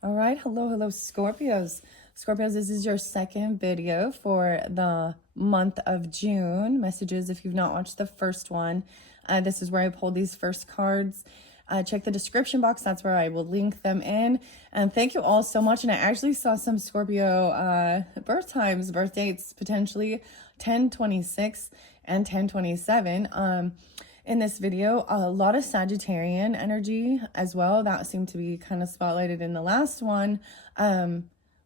All right, hello, Scorpios. Scorpios, this is your second video for the month of June. Messages, if you've not watched the first one, this is where I pulled these first cards. Check the description box, that's where I will link them in. And thank you all so much. And I actually saw some Scorpio birth times, birth dates, potentially 10/26 and 10/27. In this video, a lot of Sagittarian energy as well. That seemed to be kind of spotlighted in the last one.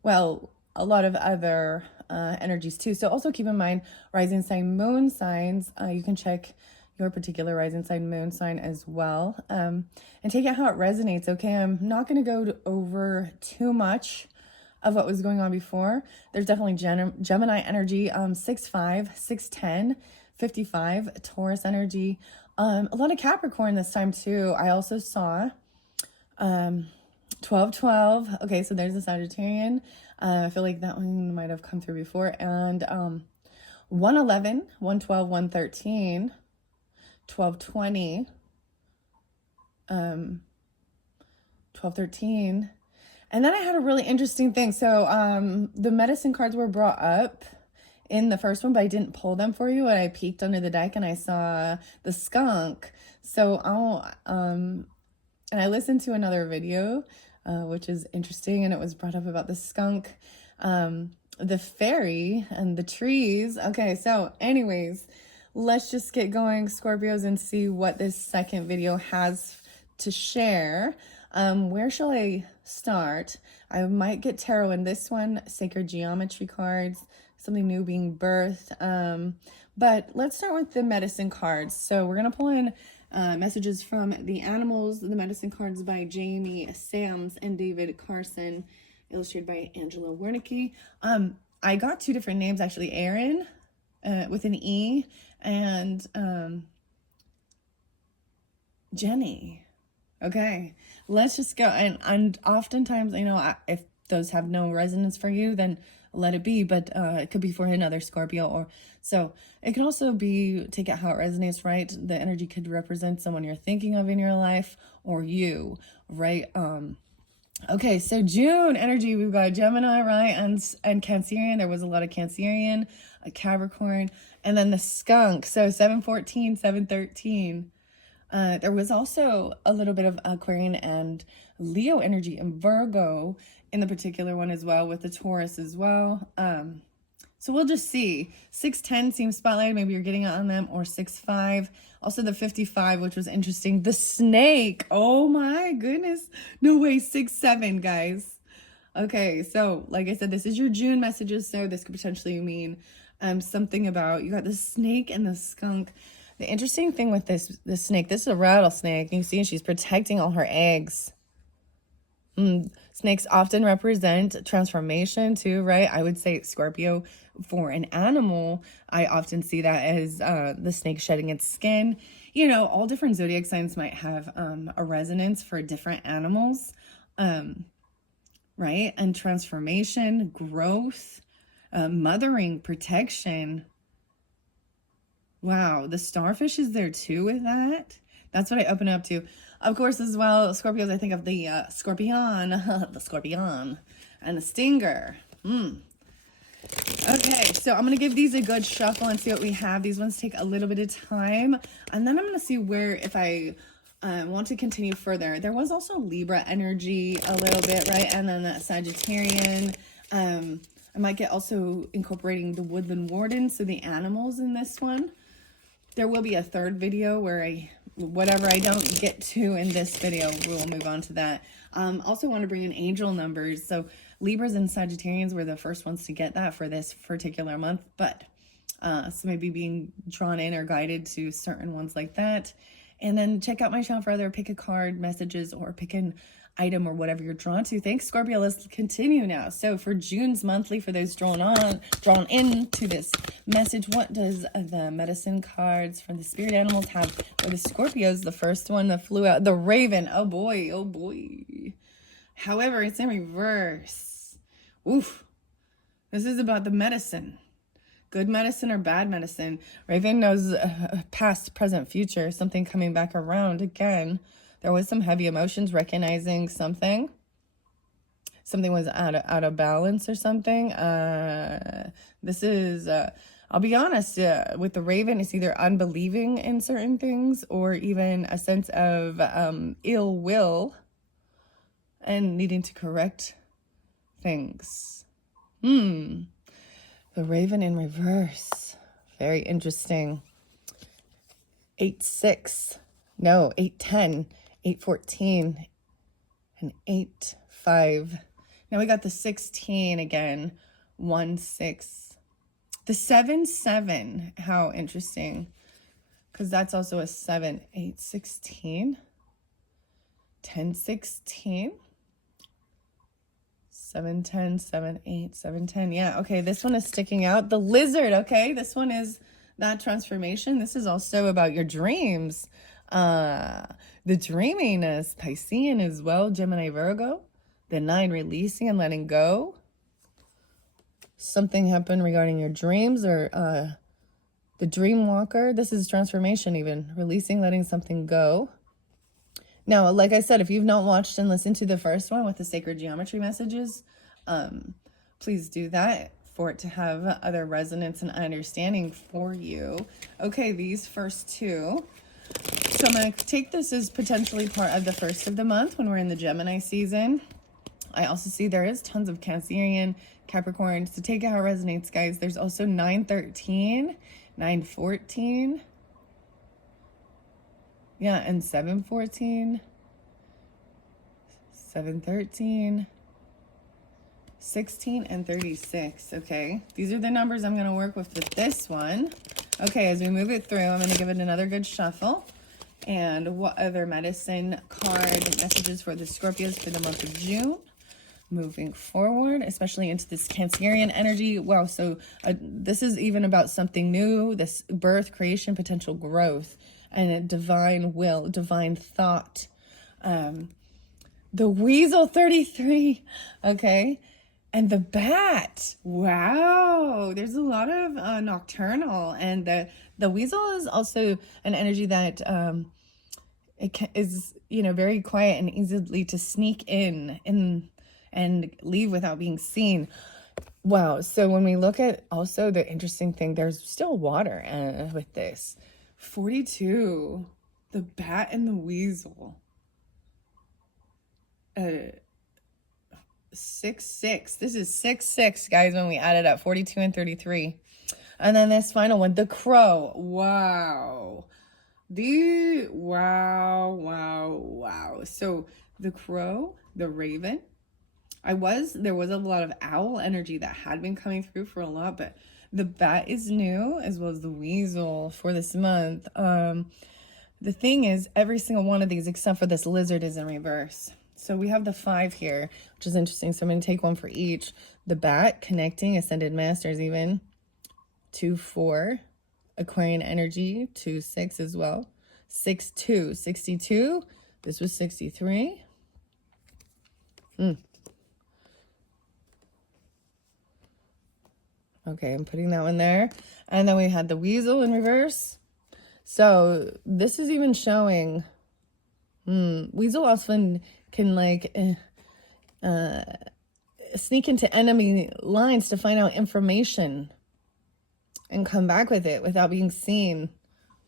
Well, a lot of other energies too. So also keep in mind rising sign, moon signs. You can check your particular rising sign, moon sign as well. And take it how it resonates, okay? I'm not going to go over too much of what was going on before. There's definitely Gemini energy, 6'5", 6'10", 55, Taurus energy. A lot of Capricorn this time too. I also saw 12. Okay, so there's a Sagittarian. I feel like that one might have come through before. And 111, 112, 113, 1220, 1213. And then I had a really interesting thing. So the medicine cards were brought up in the first one, but I didn't pull them for you. And I peeked under the deck and I saw the skunk. So and I listened to another video, which is interesting, and it was brought up about the skunk, the fairy, and the trees. Okay, so anyways, let's just get going, Scorpios, and see what this second video has to share. Where shall I start? I might get tarot in this one, sacred geometry cards, something new being birthed. But let's start with the medicine cards. So we're going to pull in messages from the animals, the medicine cards by Jamie Sams and David Carson, illustrated by Angela Wernicke. I got two different names, actually. Aaron with an E, and Jenny. Okay, let's just go. And oftentimes, if those have no resonance for you, then let it be. But it could be for another Scorpio, or so it could also be, take it how it resonates, right? The energy could represent someone you're thinking of in your life, or you, right? Okay, so June energy, we've got Gemini, right, and Cancerian. There was a lot of Cancerian, a Capricorn, and then the skunk. So 7/14, 7/13. There was also a little bit of Aquarian and Leo energy and Virgo in the particular one as well, with the Taurus as well. So we'll just see. 6'10" seems spotlighted. Maybe you're getting it on them, or 6'5". Also the 55, which was interesting. The snake. Oh my goodness. No way. 6'7", guys. Okay, so like I said, this is your June messages. So this could potentially mean something about, you got the snake and the skunk. The interesting thing with this snake, this is a rattlesnake. You see, she's protecting all her eggs. Snakes often represent transformation too, right? I would say Scorpio, for an animal, I often see that as the snake shedding its skin. All different zodiac signs might have a resonance for different animals, right? And transformation, growth, mothering, protection. Wow, the starfish is there too with that. That's what I open up to. Of course, as well, Scorpios, I think of the scorpion, the scorpion, and the stinger. Okay, so I'm going to give these a good shuffle and see what we have. These ones take a little bit of time. And then I'm going to see where, if I want to continue further. There was also Libra energy a little bit, right? And then that Sagittarian. I might get also incorporating the woodland warden, so the animals in this one. There will be a third video where whatever I don't get to in this video, we'll move on to that. Also want to bring in angel numbers. So Libras and Sagittarians were the first ones to get that for this particular month, but so maybe being drawn in or guided to certain ones like that. And then check out my channel for other pick a card messages, or pick an item, or whatever you're drawn to. Thanks, Scorpio. Let's continue now. So for June's monthly, for those drawn into this message, what does the medicine cards from the spirit animals have for the Scorpios? The first one that flew out, the raven. Oh boy, oh boy. However, it's in reverse. Oof. This is about the medicine. Good medicine or bad medicine. Raven knows past, present, future, something coming back around again. There was some heavy emotions, recognizing something. something was out of balance or something. This is, I'll be honest, with the Raven, it's either unbelieving in certain things or even a sense of ill will and needing to correct things. The Raven in reverse. Very interesting. 8-6. No, 8-10. 8-14. And 8-5. Now we got the 16 again. 1-6. The 7-7. How interesting. Because that's also a 7. 8-16. 10-16. 7-10, 7-8, 7-10. Yeah, okay, this one is sticking out. The lizard, okay? This one is that transformation. This is also about your dreams. The dreaminess, Piscean as well, Gemini, Virgo. The 9, releasing and letting go. Something happened regarding your dreams or the dream walker. This is transformation even. Releasing, letting something go. Now, like I said, if you've not watched and listened to the first one with the sacred geometry messages, please do that for it to have other resonance and understanding for you. Okay, these first two. So I'm going to take this as potentially part of the first of the month when we're in the Gemini season. I also see there is tons of Cancerian, Capricorn. So take it how it resonates, guys. There's also 9-13, 9-14. Yeah, and 7-14, 7-13, 16, and 36, okay? These are the numbers I'm going to work with this one. Okay, as we move it through, I'm going to give it another good shuffle. And what other medicine card messages for the Scorpios for the month of June? Moving forward, especially into this Cancerian energy. Wow, so this is even about something new, this birth, creation, potential growth. And a divine will, divine thought. The weasel 33, okay? And the bat, wow. There's a lot of nocturnal. And the weasel is also an energy that is, you know, very quiet and easily to sneak in and leave without being seen. Wow, so when we look at also the interesting thing, there's still water with this. 42, the bat and the weasel. 6-6. This is 6-6, guys, when we add it up. 42 and 33. And then this final one, the crow. Wow. Wow. So the crow, the raven. There was a lot of owl energy that had been coming through for a lot, but the bat is new, as well as the weasel for this month. The thing is, every single one of these, except for this lizard, is in reverse. So we have the 5 here, which is interesting. So I'm going to take one for each. The bat, connecting, ascended masters even. 2-4, Aquarian energy. 2-6 as well. 6-2, 62. This was 63. Okay, I'm putting that one there. And then we had the weasel in reverse. So this is even showing, weasel often can like sneak into enemy lines to find out information and come back with it without being seen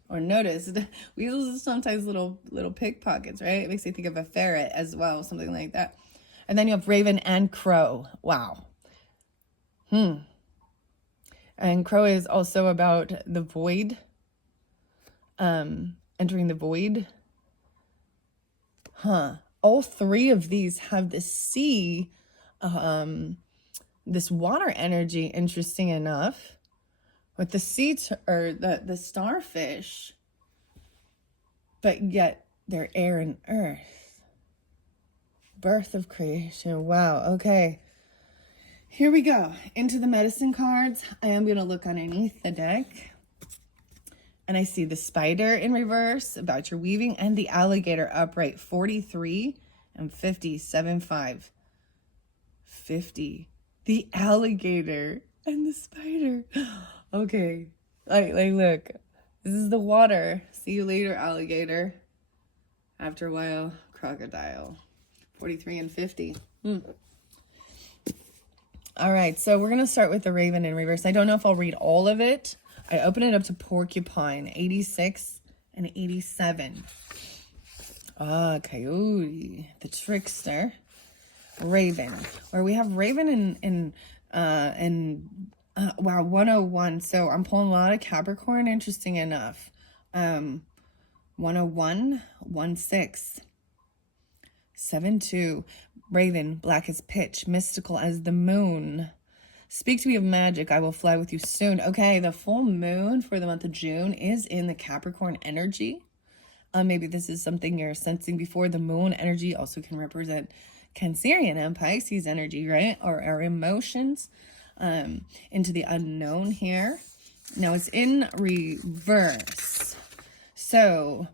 or noticed. Weasels are sometimes little pickpockets, right? It makes you think of a ferret as well, something like that. And then you have raven and crow. Wow. And crow is also about the void, entering the void. All 3 of these have the sea, this water energy, interesting enough, with the sea, or the starfish, but yet they're air and earth. Birth of creation. Wow, okay. Here we go, into the medicine cards. I am going to look underneath the deck. And I see the spider in reverse, about your weaving, and the alligator upright, 43 and 50, 7-5. 50. The alligator and the spider. Okay, like look. This is the water. See you later, alligator. After a while, crocodile. 43 and 50. All right, so we're going to start with the Raven in reverse. I don't know if I'll read all of it. I open it up to Porcupine, 86 and 87. Ah, Coyote, the trickster. Raven, where we have Raven wow, 101. So I'm pulling a lot of Capricorn, interesting enough. 101, 16, 72. Raven, black as pitch, mystical as the moon. Speak to me of magic, I will fly with you soon. Okay, the full moon for the month of June is in the Capricorn energy. Maybe this is something you're sensing before. The moon energy also can represent Cancerian and Pisces energy, right? Or our emotions into the unknown here. Now it's in reverse. So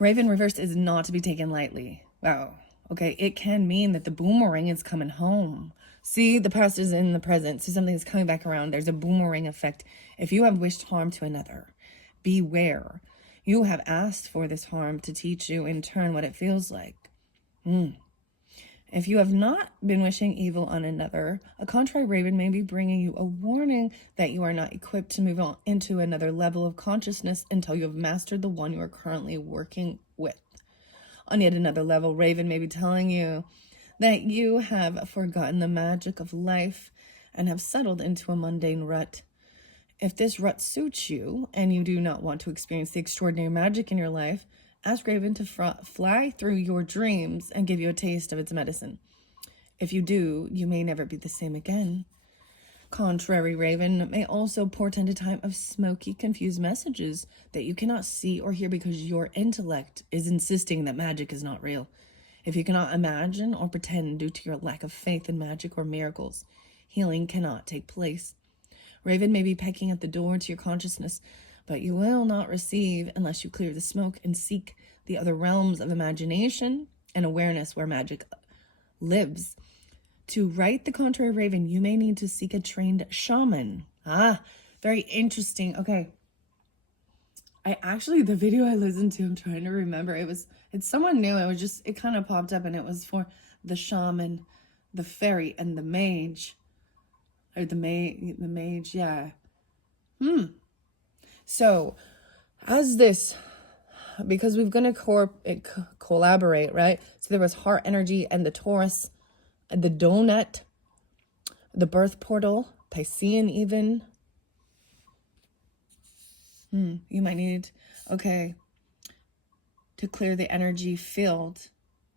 Raven reversed is not to be taken lightly. Wow. Okay, it can mean that the boomerang is coming home. See, the past is in the present. So something is coming back around. There's a boomerang effect. If you have wished harm to another, beware. You have asked for this harm to teach you in turn what it feels like. If you have not been wishing evil on another, a contrary Raven may be bringing you a warning that you are not equipped to move on into another level of consciousness until you have mastered the one you are currently working with. On yet another level, Raven may be telling you that you have forgotten the magic of life and have settled into a mundane rut. If this rut suits you and you do not want to experience the extraordinary magic in your life, ask Raven to fly through your dreams and give you a taste of its medicine. If you do, you may never be the same again. Contrary Raven may also portend a time of smoky, confused messages that you cannot see or hear because your intellect is insisting that magic is not real. If you cannot imagine or pretend due to your lack of faith in magic or miracles, healing cannot take place. Raven may be pecking at the door to your consciousness, but you will not receive unless you clear the smoke and seek the other realms of imagination and awareness where magic lives. To right the contrary Raven, you may need to seek a trained shaman. Ah, very interesting. Okay. The video I listened to, I'm trying to remember. It's someone new. It kind of popped up and it was for the shaman, the fairy, and the mage. Or the mage, yeah. So, because we're going to collaborate, right? So there was heart energy and the Taurus, the donut, the birth portal, Piscean even. You might need, to clear the energy field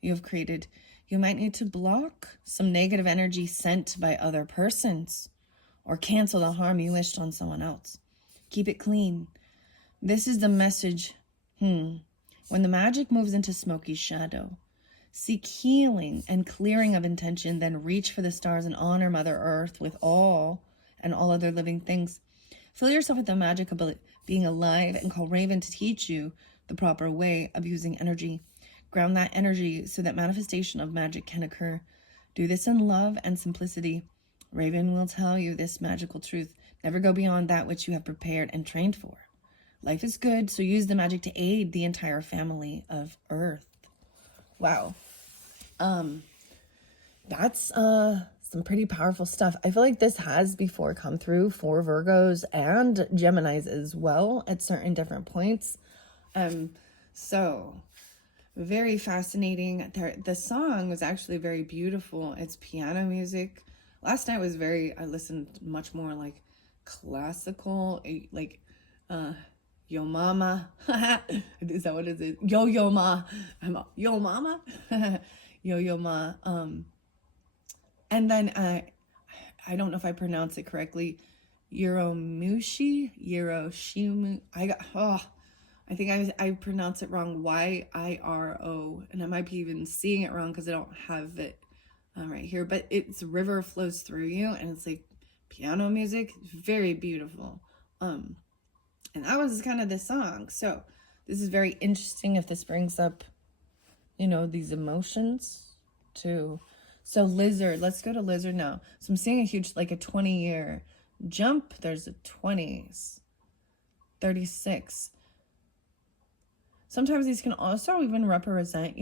you have created. You might need to block some negative energy sent by other persons or cancel the harm you wished on someone else. Keep it clean. This is the message. When the magic moves into smoky shadow, seek healing and clearing of intention, then reach for the stars and honor Mother Earth with all other living things. Fill yourself with the magic of being alive and call Raven to teach you the proper way of using energy. Ground that energy so that manifestation of magic can occur. Do this in love and simplicity. Raven will tell you this magical truth. Never go beyond that which you have prepared and trained for. Life is good, so use the magic to aid the entire family of Earth. Wow. That's some pretty powerful stuff. I feel like this has before come through for Virgos and Geminis as well at certain different points. So very fascinating. The song was actually very beautiful. It's piano music. Last night was I listened much more like classical, like Yo Mama. Is that what it is? Yo Ma. Yo Mama. Yo Ma. And then I don't know if I pronounce it correctly. Hiromushi. I think I pronounce it wrong. Yiro, and I might be even seeing it wrong because I don't have it right here. But it's river flows through you, and it's like piano music. It's very beautiful. And that was kind of the song. So this is very interesting if this brings up, these emotions too. So Lizard, let's go to Lizard now. So I'm seeing a huge, like a 20-year jump. There's a 20s, 36. Sometimes these can also even represent,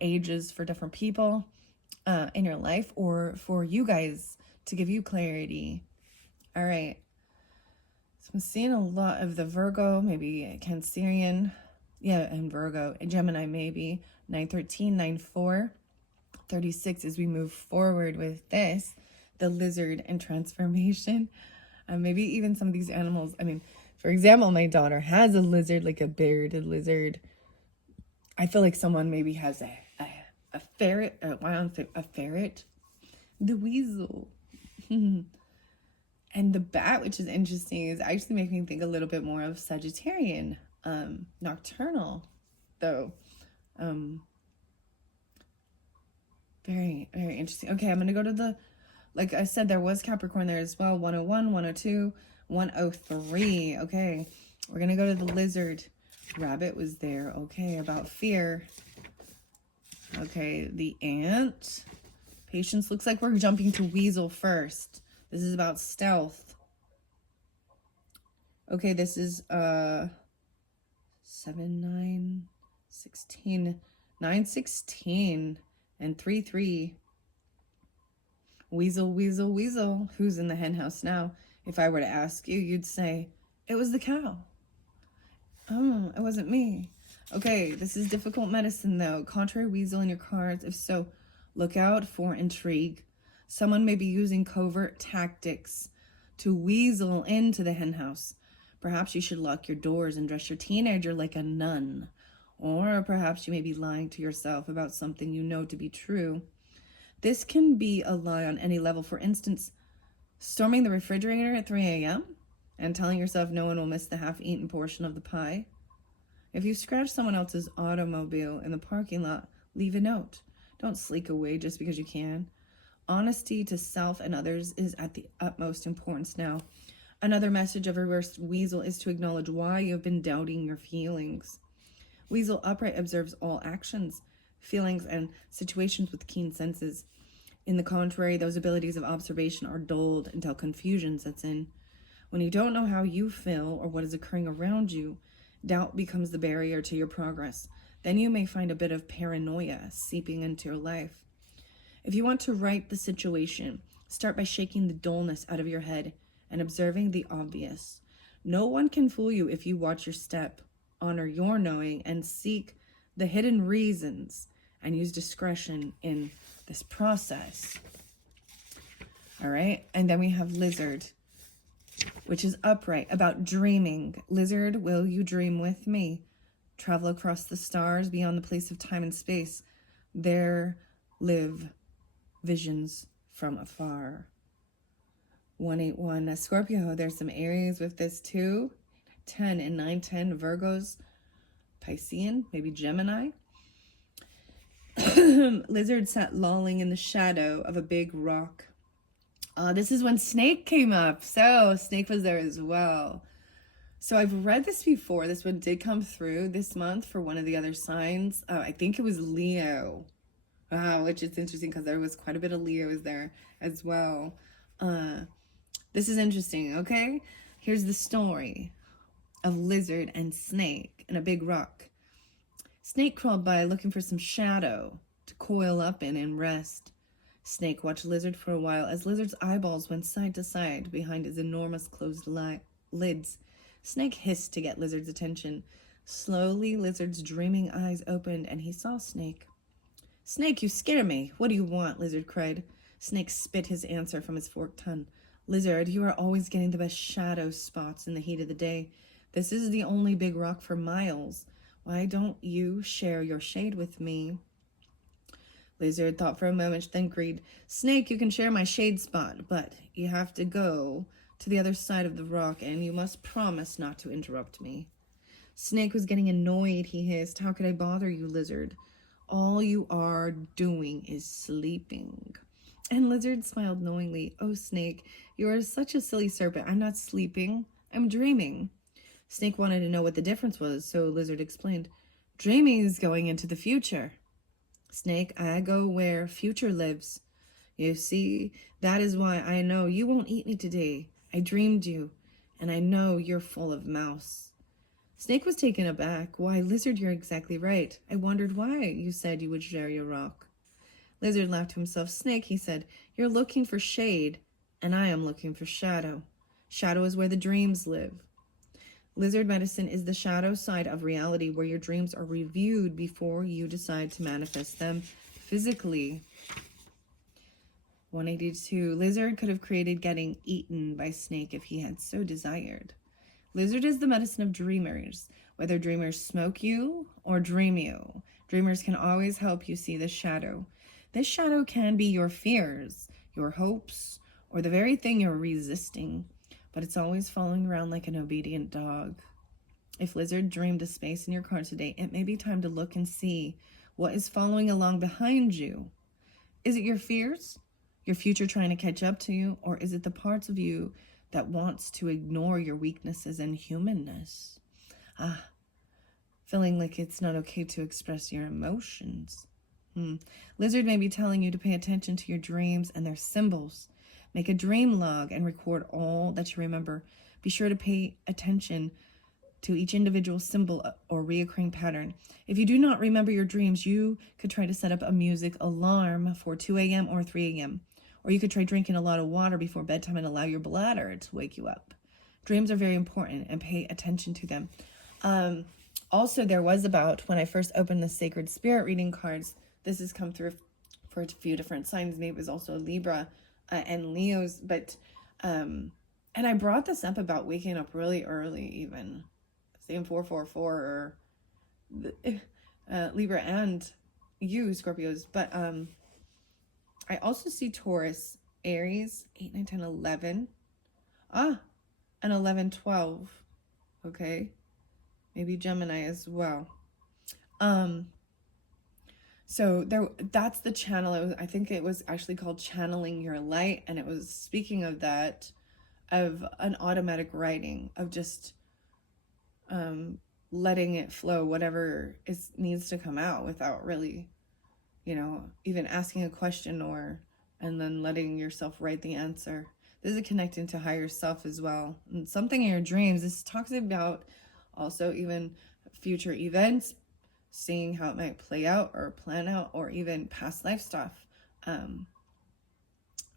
ages for different people in your life, or for you guys to give you clarity. All right. So I'm seeing a lot of the Virgo, maybe Cancerian. Yeah, and Virgo. And Gemini, maybe. 913, 94, 36 as we move forward with this. The lizard and transformation. Maybe even some of these animals. I mean, for example, my daughter has a lizard, like a bearded lizard. I feel like someone maybe has a ferret. Why don't I say a ferret? The weasel. And the bat, which is interesting, is actually making me think a little bit more of Sagittarian, nocturnal, though. Very, very interesting. Okay, I'm going to go to the, like I said, there was Capricorn there as well. 101, 102, 103. Okay, we're going to go to the lizard. Rabbit was there. Okay, about fear. Okay, the ant. Patience. Looks like we're jumping to weasel first. This is about stealth. Okay, this is 7, 9, 16, 9, 16, and 3, 3. Weasel, weasel, weasel. Who's in the hen house now? If I were to ask you, you'd say, it was the cow. Oh, it wasn't me. Okay, this is difficult medicine though. Contrary weasel in your cards. If so, look out for intrigue. Someone may be using covert tactics to weasel into the hen house. Perhaps you should lock your doors and dress your teenager like a nun. Or perhaps you may be lying to yourself about something you know to be true. This can be a lie on any level. For instance, storming the refrigerator at 3 a.m. and telling yourself no one will miss the half-eaten portion of the pie. If you scratch someone else's automobile in the parking lot, leave a note. Don't slink away just because you can. Honesty to self and others is at the utmost importance now. Another message of reversed weasel is to acknowledge why you have been doubting your feelings. Weasel upright observes all actions, feelings, and situations with keen senses. In the contrary, those abilities of observation are dulled until confusion sets in. When you don't know how you feel or what is occurring around you, doubt becomes the barrier to your progress. Then you may find a bit of paranoia seeping into your life. If you want to right the situation, start by shaking the dullness out of your head and observing the obvious. No one can fool you if you watch your step, honor your knowing, and seek the hidden reasons and use discretion in this process. All right, and then we have lizard, which is upright, about dreaming. Lizard, will you dream with me? Travel across the stars beyond the place of time and space. There live visions from afar. 181, Scorpio. There's some Aries with this too. 10 and 9, 10, Virgos, Piscean, maybe Gemini. Lizard sat lolling in the shadow of a big rock. This is when Snake came up. So Snake was there as well. So I've read this before. This one did come through this month for one of the other signs. I think it was Leo. Which is interesting because there was quite a bit of Leos there as well. This is interesting, okay? Here's the story of lizard and snake and a big rock. Snake crawled by looking for some shadow to coil up in and rest. Snake watched lizard for a while as lizard's eyeballs went side to side behind his enormous closed lids. Snake hissed to get lizard's attention. Slowly, lizard's dreaming eyes opened and he saw Snake. Snake, you scare me. What do you want? Lizard cried. Snake spit his answer from his forked tongue. Lizard, you are always getting the best shadow spots in the heat of the day. This is the only big rock for miles. Why don't you share your shade with me? Lizard thought for a moment, then agreed. Snake, you can share my shade spot, but you have to go to the other side of the rock, and you must promise not to interrupt me. Snake was getting annoyed, he hissed. How could I bother you, Lizard? All you are doing is sleeping. And Lizard smiled knowingly. Oh, Snake, you are such a silly serpent. I'm not sleeping. I'm dreaming. Snake wanted to know what the difference was, so Lizard explained. Dreaming is going into the future. Snake, I go where future lives. You see, that is why I know you won't eat me today. I dreamed you, and I know you're full of mouse. Snake was taken aback. Why, Lizard, you're exactly right. I wondered why you said you would share your rock. Lizard laughed to himself. Snake, he said, you're looking for shade. and I am looking for shadow. Shadow is where the dreams live. Lizard medicine is the shadow side of reality where your dreams are reviewed before you decide to manifest them physically. 182. Lizard could have created getting eaten by snake if he had so desired. Lizard is the medicine of dreamers. Whether dreamers smoke you or dream you, dreamers can always help you see the shadow. This shadow can be your fears, your hopes, or the very thing you're resisting, but it's always following around like an obedient dog. If Lizard dreamed a space in your card today, it may be time to look and see what is following along behind you. Is it your fears, your future trying to catch up to you, or is it the parts of you that wants to ignore your weaknesses and humanness? Feeling like it's not okay to express your emotions. Lizard may be telling you to pay attention to your dreams and their symbols. Make a dream log and record all that you remember. Be sure to pay attention to each individual symbol or reoccurring pattern. If you do not remember your dreams, you could try to set up a music alarm for 2 a.m. or 3 a.m. Or you could try drinking a lot of water before bedtime and allow your bladder to wake you up. Dreams are very important and pay attention to them. Also, there was about, when I first opened the Sacred Spirit reading cards, this has come through for a few different signs. Maybe it was also Libra and Leo's. But, and I brought this up about waking up really early even. Same 444 or Libra and you, Scorpios. But I also see Taurus, Aries, 8, 9, 10, 11. And 11, 12. Okay. Maybe Gemini as well. So that's the channel. I think it was actually called Channeling Your Light. And it was speaking of that, of an automatic writing, of just letting it flow, whatever needs to come out without really, even asking a question and then letting yourself write the answer. This is connecting to higher self as well. And something in your dreams, this talks about also even future events, seeing how it might play out or plan out, or even past life stuff.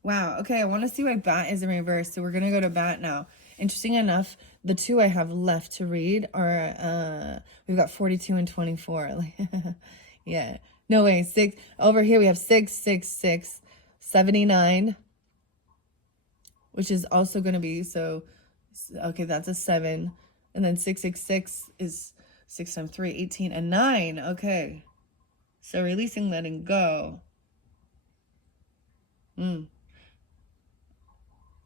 Wow. Okay. I want to see why Bat is in reverse. So we're going to go to Bat now. Interesting enough, the two I have left to read are, we've got 42 and 24. Yeah. No way. 6. Over here we have 6, 6, 6, 79, which is also going to be, so, okay, that's a 7. And then 666 is 6 times 3, 18, and 9. Okay. So releasing, letting go.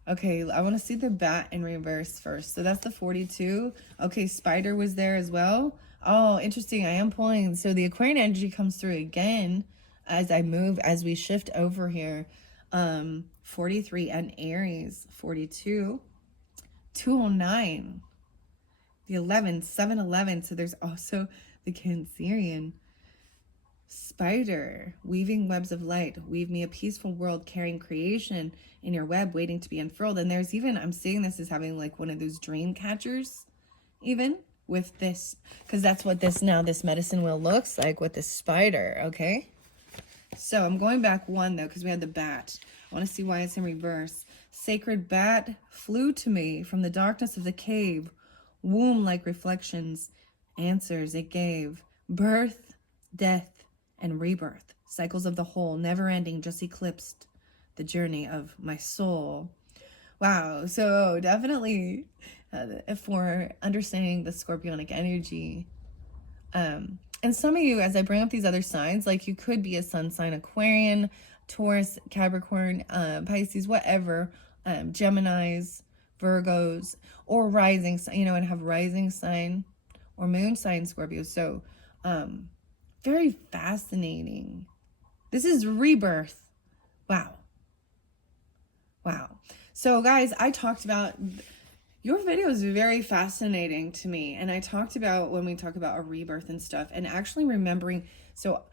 Okay, I want to see the Bat in reverse first. So that's the 42. Okay, Spider was there as well. Oh, interesting. I am pulling. So the Aquarian energy comes through again as I move, as we shift over here. 43 and Aries, 42. 209. The 11, 711. So there's also the Cancerian. Spider, weaving webs of light, weave me a peaceful world, carrying creation in your web, waiting to be unfurled. And there's even, I'm seeing this as having like one of those dream catchers, even with this, because that's what this medicine wheel looks like with this spider. Okay. So I'm going back one though, because we had the Bat. I want to see why it's in reverse. Sacred Bat flew to me from the darkness of the cave, womb-like reflections, answers it gave, birth, death, and rebirth, cycles of the whole, never ending, just eclipsed the journey of my soul. Wow. So definitely for understanding the Scorpionic energy. And some of you, as I bring up these other signs, like you could be a sun sign, Aquarian, Taurus, Capricorn, Pisces, whatever, Geminis, Virgos, or rising, and have rising sign or moon sign Scorpio. So, very fascinating. This is rebirth. Wow. Wow. So guys, I talked about, your video is very fascinating to me. And I talked about when we talk about a rebirth and stuff, and actually remembering, so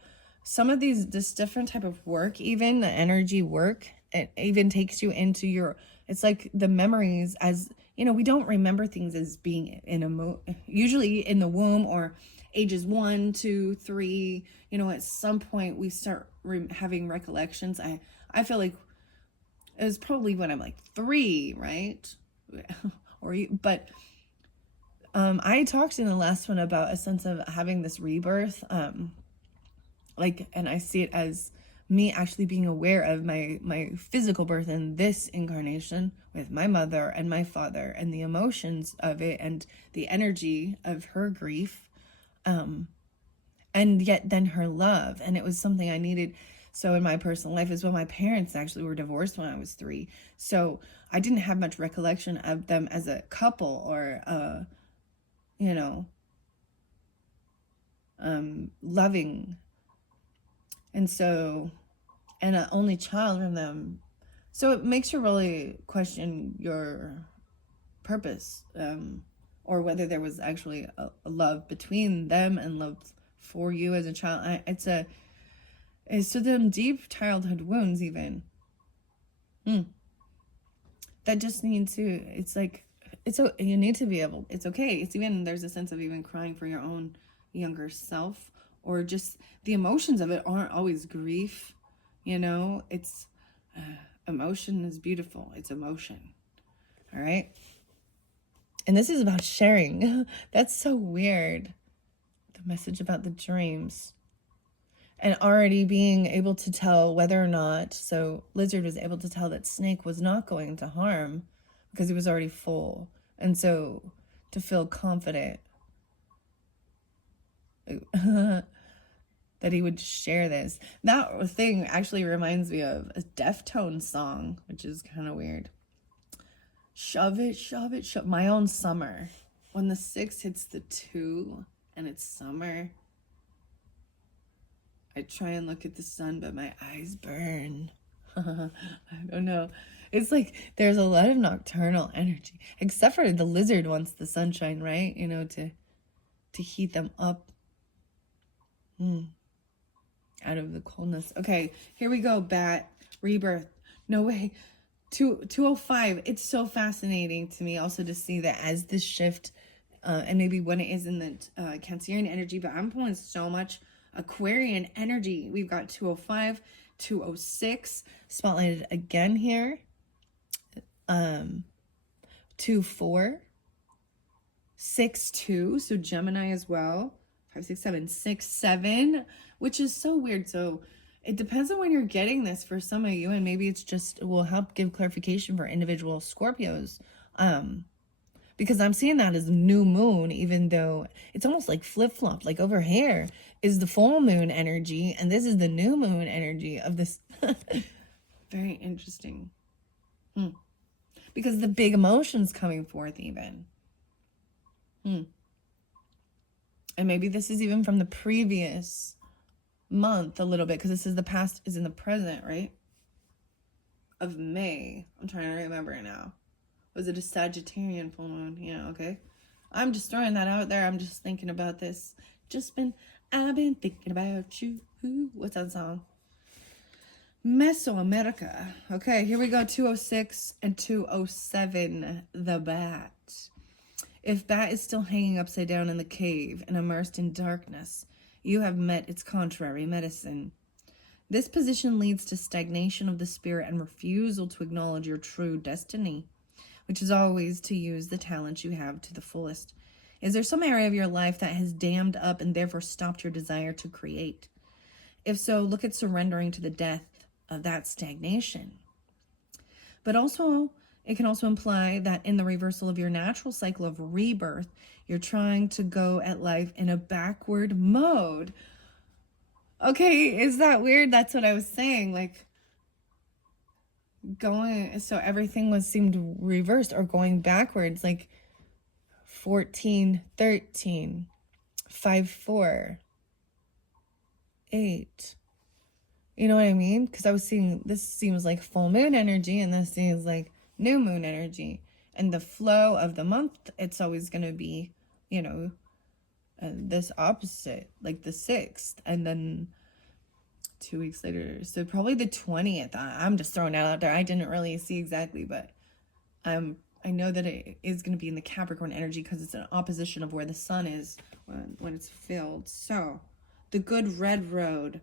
some of this different type of work, even the energy work, it even takes you into it's like the memories, as, we don't remember things as being usually in the womb or ages 1, 2, 3, at some point we start having recollections. I feel like It was probably when I'm like 3, right? But I talked in the last one about a sense of having this rebirth, like, and I see it as me actually being aware of my physical birth in this incarnation with my mother and my father and the emotions of it and the energy of her grief, and yet then her love. And it was something I needed. So in my personal life as well, my parents actually were divorced when I was 3, so I didn't have much recollection of them as a couple or you know, loving. And so, and an only child from them. So it makes you really question your purpose, or whether there was actually a love between them and love for you as a child. It's to them deep childhood wounds even. That just need to, it's like, you need to be able, it's okay. It's even, there's a sense of even crying for your own younger self, or just the emotions of it aren't always grief, you know, it's, emotion is beautiful. It's emotion. All right. And this is about sharing. That's so weird. The message about the dreams. And already being able to tell whether or not, so Lizard was able to tell that Snake was not going to harm because he was already full. And so to feel confident that he would share this. That thing actually reminds me of a Deftones song, which is kind of weird. Shove it, shove it, shove. My Own Summer. When the 6 hits the 2 and it's summer, I try and look at the sun, but my eyes burn. I don't know. It's like there's a lot of nocturnal energy, except for the lizard wants the sunshine, right? You know, to heat them up out of the coldness. Okay, here we go. Bat, rebirth. No way. 205. It's so fascinating to me also to see that as this shift, and maybe when it is in the Cancerian energy, but I'm pulling so much Aquarian energy. We've got 205, 206, spotlighted again here. 24, 62, so Gemini as well. 5, 6, 7, 6, 7, which is so weird. So it depends on when you're getting this for some of you, and maybe it's just, it will help give clarification for individual Scorpios. Because I'm seeing that as new moon, even though it's almost like flip-flop. Like over here is the full moon energy, and this is the new moon energy of this. Very interesting. Because the big emotions coming forth even. And maybe this is even from the previous month a little bit, because this is the past is in the present, right? Of May. I'm trying to remember now. Was it a Sagittarian full moon? Yeah, okay. I'm just throwing that out there. I'm just thinking about this. I've been thinking about you. What's that song? Mesoamerica. Okay, here we go. 206 and 207. The bat. If bat is still hanging upside down in the cave and immersed in darkness, you have met its contrary medicine. This position leads to stagnation of the spirit and refusal to acknowledge your true destiny, which is always to use the talents you have to the fullest. Is there some area of your life that has dammed up and therefore stopped your desire to create? If so, look at surrendering to the death of that stagnation. But also, it can also imply that in the reversal of your natural cycle of rebirth, you're trying to go at life in a backward mode. Okay, is that weird? That's what I was saying. Like, going, so everything seemed reversed or going backwards, like 14, 13, 5, 4, 8. You know what I mean? Because I was seeing, this seems like full moon energy, and this seems like new moon energy. And the flow of the month, it's always going to be, you know, this opposite, like the 6th, and then 2 weeks later, so probably the 20th. I'm just throwing that out there. I didn't really see exactly, but I know that it is going to be in the Capricorn energy because it's an opposition of where the sun is when it's filled. So the good red road.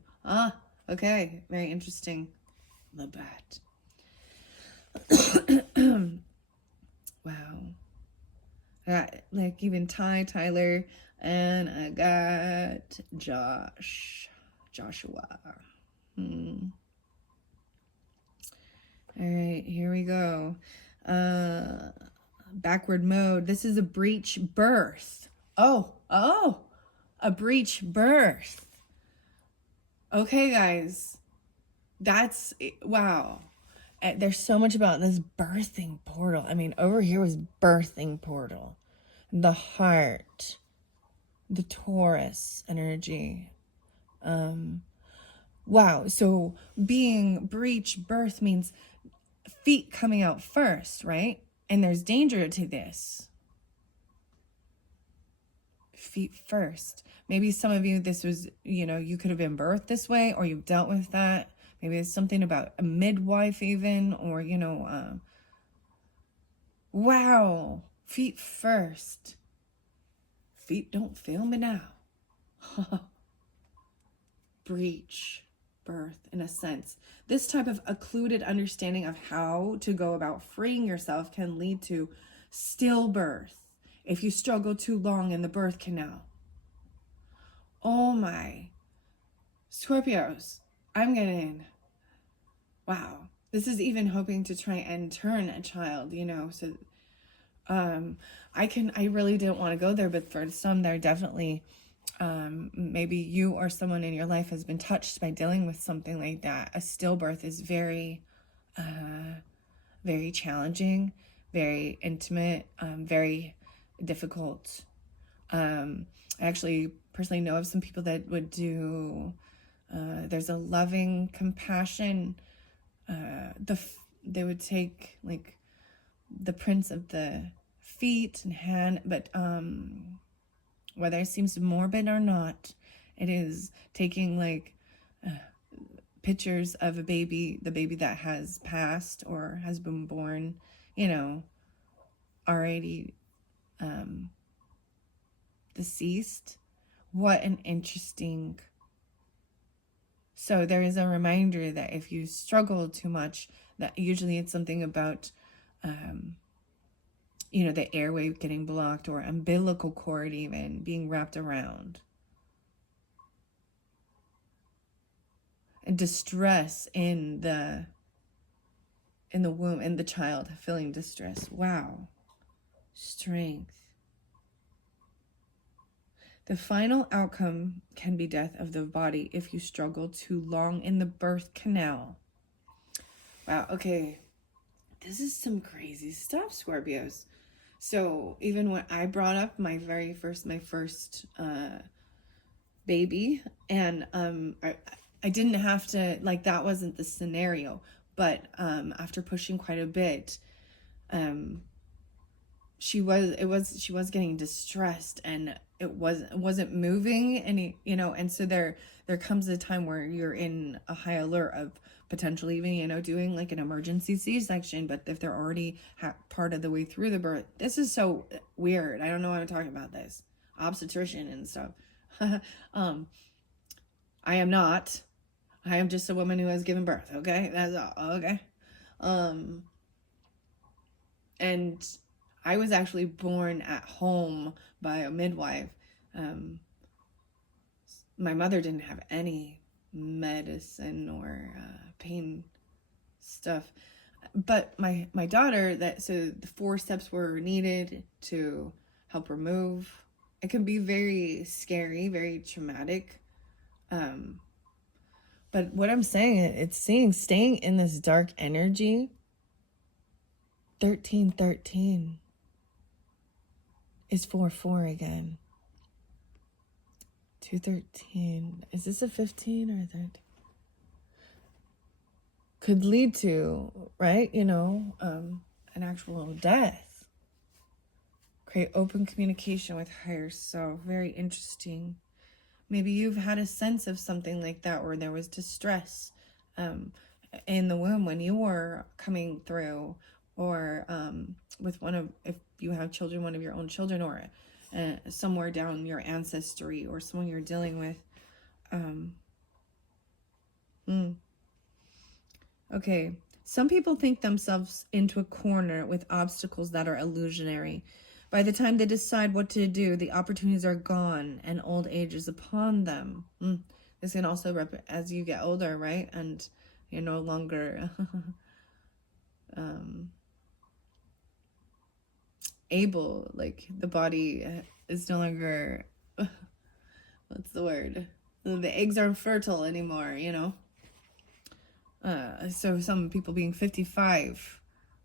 Okay, very interesting. The bat. Wow. I got like even Tyler, and I got Joshua. All right, here we go. Backward mode. This is a breech birth. Oh, a breech birth. Okay, guys. That's, wow. There's so much about this birthing portal. I mean, over here was birthing portal. The heart. The Taurus energy. Wow. So being breech birth means feet coming out first, right? And there's danger to this. Feet first. Maybe some of you, this was, you could have been birthed this way, or you've dealt with that. Maybe it's something about a midwife even, or, wow, feet first. Feet don't fail me now. Breech birth, in a sense. This type of occluded understanding of how to go about freeing yourself can lead to stillbirth if you struggle too long in the birth canal. Oh my. Scorpios, I'm getting, wow. This is even hoping to try and turn a child, so I really didn't want to go there, but for some, they're definitely, maybe you or someone in your life has been touched by dealing with something like that. A stillbirth is very, very challenging, very intimate, very difficult. I actually personally know of some people that would do, there's a loving compassion, they would take like the prints of the feet and hand, but whether it seems morbid or not, it is taking like pictures of the baby that has passed or has been born, already deceased. What an interesting. So there is a reminder that if you struggle too much, that usually it's something about, the airway getting blocked, or umbilical cord even being wrapped around. And distress in the womb, in the child, feeling distress. Wow. Strength. The final outcome can be death of the body if you struggle too long in the birth canal. Wow, okay. This is some crazy stuff, Scorpios. So even when I brought up my first baby, and I didn't have to, like, that wasn't the scenario, but after pushing quite a bit, she was getting distressed, and it wasn't moving any, and so there comes a time where you're in a high alert of potentially even, doing like an emergency C-section, but if they're already part of the way through the birth, this is so weird. I don't know why I'm talking about this. Obstetrician and stuff. I am not. I am just a woman who has given birth, okay? That's all, okay? And I was actually born at home by a midwife. My mother didn't have any medicine or pain stuff. But my daughter, so the 4 steps were needed to help her move. It can be very scary, very traumatic. But what I'm saying, it's staying in this dark energy. 1313 is 4-4 again. 213. Is this a 15 or a 13? Could lead to, right? An actual death. Create open communication with higher self. Very interesting. Maybe you've had a sense of something like that, where there was distress in the womb when you were coming through, or with if you have children, one of your own children, or somewhere down your ancestry, or someone you're dealing with. Okay, Some people think themselves into a corner with obstacles that are illusionary. By the time they decide what to do, the opportunities are gone and old age is upon them. This can also as you get older, right? And you're no longer able, like the body is no longer, what's the word? The eggs aren't fertile anymore, you know? So some people being 55,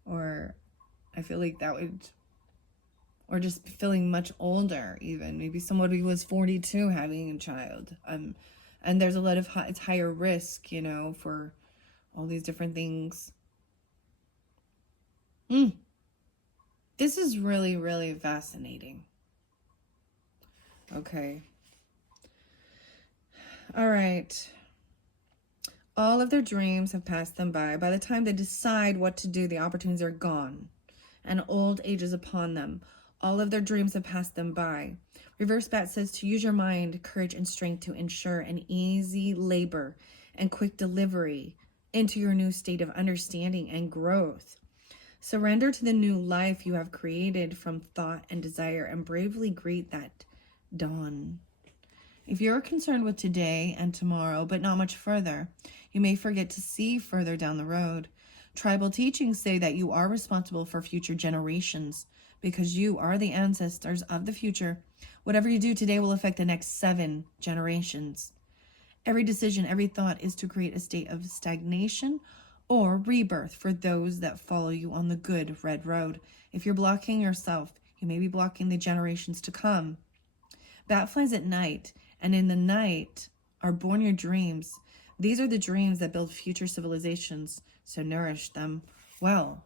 or I feel like that would, or just feeling much older even. Maybe somebody was 42 having a child. And there's a lot of it's higher risk, you know, for all these different things. This is really, really fascinating. Okay. All right. All of their dreams have passed them by. By the time they decide what to do, the opportunities are gone, and old age is upon them. All of their dreams have passed them by. Reverse Bat says to use your mind, courage, and strength to ensure an easy labor and quick delivery into your new state of understanding and growth. Surrender to the new life you have created from thought and desire and bravely greet that dawn. If you're concerned with today and tomorrow, but not much further, you may forget to see further down the road. Tribal teachings say that you are responsible for future generations because you are the ancestors of the future. Whatever you do today will affect the next 7 generations. Every decision, every thought is to create a state of stagnation or rebirth for those that follow you on the good red road. If you're blocking yourself, you may be blocking the generations to come. Bat flies at night, and in the night are born your dreams. These are the dreams that build future civilizations, so nourish them well.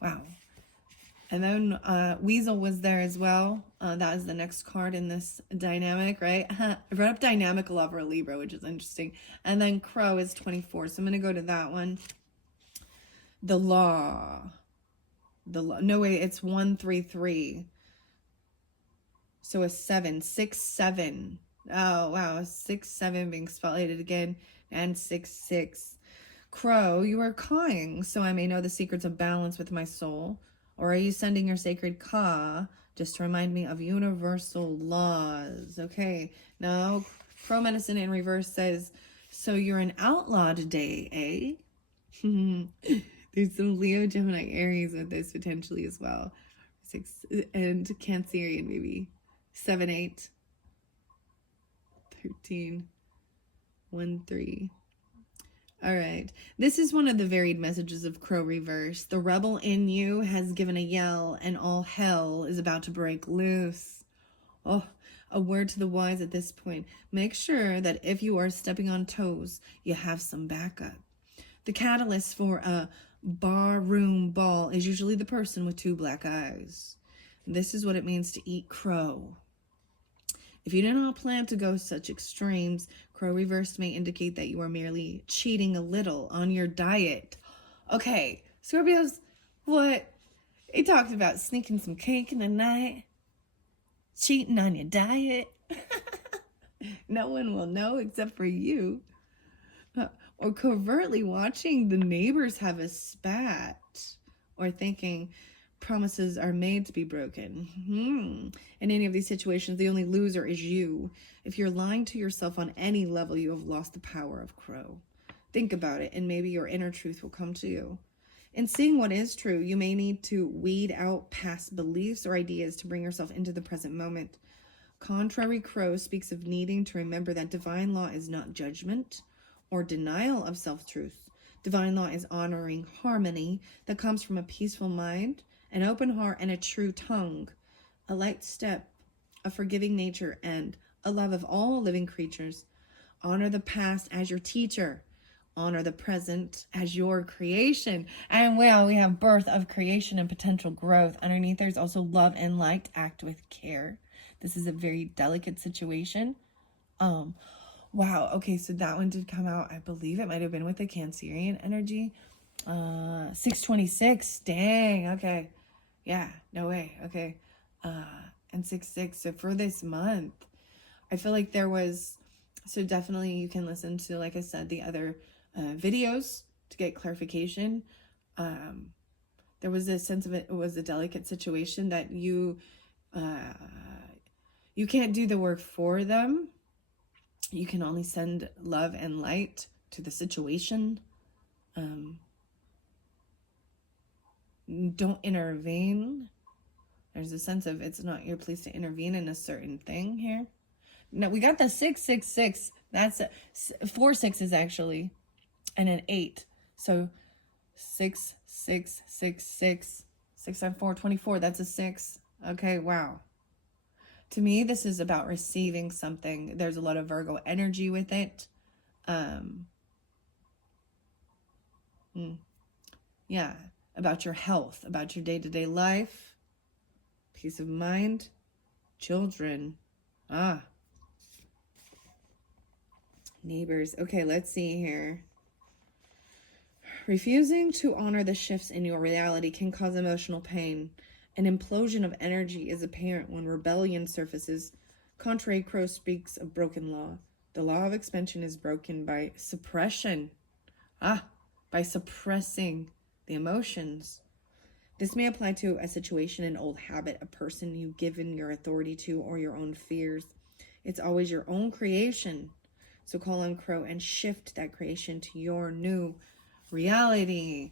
Wow. And then Weasel was there as well. That is the next card in this dynamic, right? I brought up dynamic a lot for a Libra, which is interesting. And then Crow is 24, so I'm going to go to that one. The Law. No, wait, it's 133. So a 7, 6, 7. Oh, wow. 6, 7 being spotlighted again. And 6, 6. Crow, you are cawing, so I may know the secrets of balance with my soul. Or are you sending your sacred caw just to remind me of universal laws? Okay. Now, Crow Medicine in reverse says, so you're an outlaw today, eh? There's some Leo, Gemini, Aries with this potentially as well. 6 and Cancerian maybe. 7, 8, 13, 1, 3. All right. This is one of the varied messages of Crow Reverse. The rebel in you has given a yell and all hell is about to break loose. Oh, a word to the wise at this point. Make sure that if you are stepping on toes, you have some backup. The catalyst for a barroom ball is usually the person with 2 black eyes. This is what it means to eat crow. If you do not plan to go such extremes, Crow Reversed may indicate that you are merely cheating a little on your diet. Okay, Scorpios, what? It talked about sneaking some cake in the night, cheating on your diet. No one will know except for you. Or covertly watching the neighbors have a spat. Or thinking promises are made to be broken. In any of these situations, the only loser is you. If you're lying to yourself on any level, you have lost the power of Crow. Think about it, and maybe your inner truth will come to you. In seeing what is true, you may need to weed out past beliefs or ideas to bring yourself into the present moment. Contrary Crow speaks of needing to remember that divine law is not judgment or denial of self-truth. Divine law is honoring harmony that comes from a peaceful mind, an open heart, and a true tongue, a light step, a forgiving nature, and a love of all living creatures. Honor the past as your teacher. Honor the present as your creation. And well, we have birth of creation and potential growth. Underneath, there's also love and light. Act with care. This is a very delicate situation. Wow. Okay, so that one did come out. I believe it might have been with the Cancerian energy. 626. Dang. Okay. Yeah, no way. Okay. And 6/6. So for this month, I feel like so definitely you can listen to, like I said, the other videos to get clarification. There was a sense of it was a delicate situation that you can't do the work for them. You can only send love and light to the situation. Don't intervene. There's a sense of it's not your place to intervene in a certain thing here. Now we got the 666. That's 4 6s actually, and an 8. So 6 6 6 6 6 times 4 24. That's a 6. Okay, wow. To me, this is about receiving something. There's a lot of Virgo energy with it. Yeah, about your health, about your day-to-day life, peace of mind, children. Neighbors. Okay, let's see here. Refusing to honor the shifts in your reality can cause emotional pain. An implosion of energy is apparent when rebellion surfaces. Contrary Crow speaks of broken law. The law of expansion is broken by suppression. By suppressing the emotions. This may apply to a situation, an old habit, a person you've given your authority to, or your own fears. It's always your own creation. So call on Crow and shift that creation to your new reality.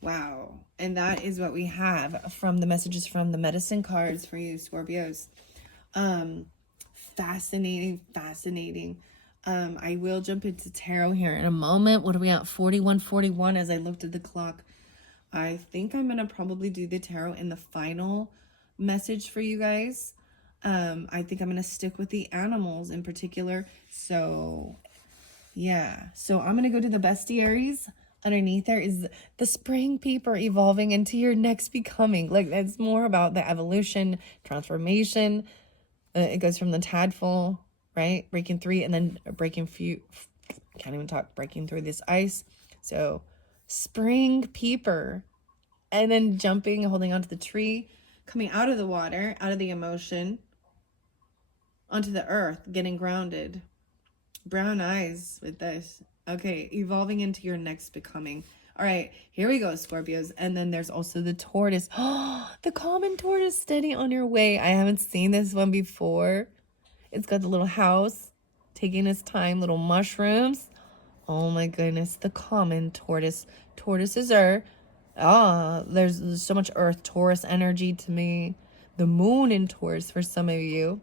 Wow. And that is what we have from the messages from the medicine cards for you, Scorpios. Fascinating. I will jump into tarot here in a moment. What are we at? 41:41 as I looked at the clock. I think I'm going to probably do the tarot in the final message for you guys. I think I'm going to stick with the animals in particular. So, yeah. So I'm going to go to the bestiaries. Underneath there is the spring peeper evolving into your next becoming. Like, it's more about the evolution, transformation. It goes from the tadpole, right? Breaking 3 and then breaking breaking through this ice. So spring peeper and then jumping, holding onto the tree, coming out of the water, out of the emotion, onto the earth, getting grounded. Brown eyes with this. Okay, evolving into your next becoming. All right, here we go, Scorpios. And then there's also the tortoise. The common tortoise, steady on your way. I haven't seen this one before. It's got the little house, taking its time, little mushrooms. Oh my goodness, the common tortoise. Tortoises are, there's so much earth, Taurus energy to me. The moon in Taurus for some of you.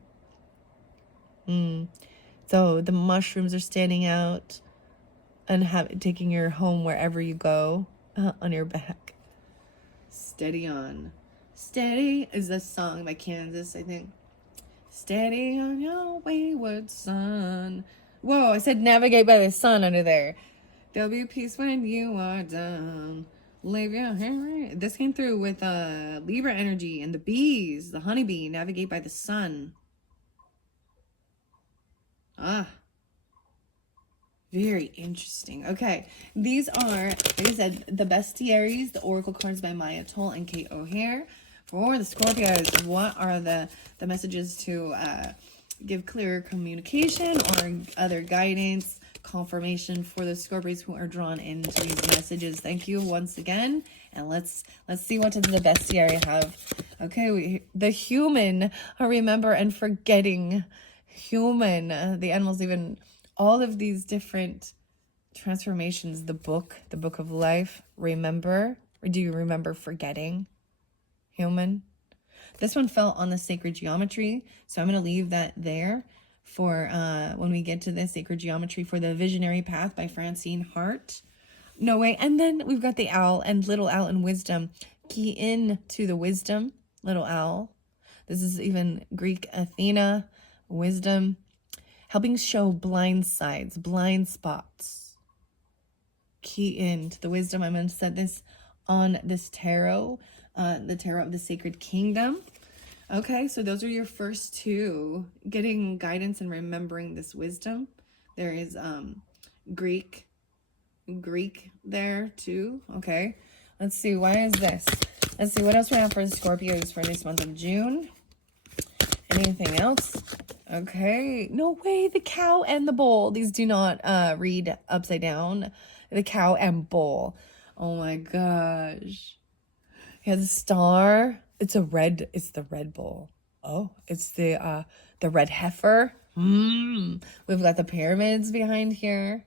So the mushrooms are standing out and taking your home wherever you go on your back. Steady on. Steady is a song by Kansas, I think. Steady on your wayward son. Whoa, I said navigate by the sun under there. There'll be peace when you are done. Leave your hair. This came through with Libra energy and the bees, the honeybee, navigate by the sun. Very interesting. Okay, these are, like I said, the bestiaries, the oracle cards by Maya Toll and Kate O'Hare. For the Scorpios, what are the messages to give clearer communication or other guidance, confirmation for the Scorpios who are drawn into these messages? Thank you once again, and let's see what does the bestiary have. Okay, the human, remember and forgetting. Human, the animals, even all of these different transformations. The book of life. Remember, or do you remember forgetting? Human. This one fell on the sacred geometry, so I'm going to leave that there for when we get to the sacred geometry for the visionary path by Francine Hart. No way. And then we've got the owl and little owl and wisdom. Key in to the wisdom, little owl. This is even Greek Athena, wisdom, helping show blind sides, blind spots. Key in to the wisdom. I'm going to set this on this tarot, the tarot of the sacred kingdom. Okay, so those are your first two. Getting guidance and remembering this wisdom. There is Greek there too. Okay, let's see. Why is this? Let's see what else we have for the Scorpios for this month of June. Anything else? Okay, no way. The cow and the bull. These do not read upside down. The cow and bull. Oh my gosh. He has a star. It's the red bull. Oh, it's the red heifer. We've got the pyramids behind here.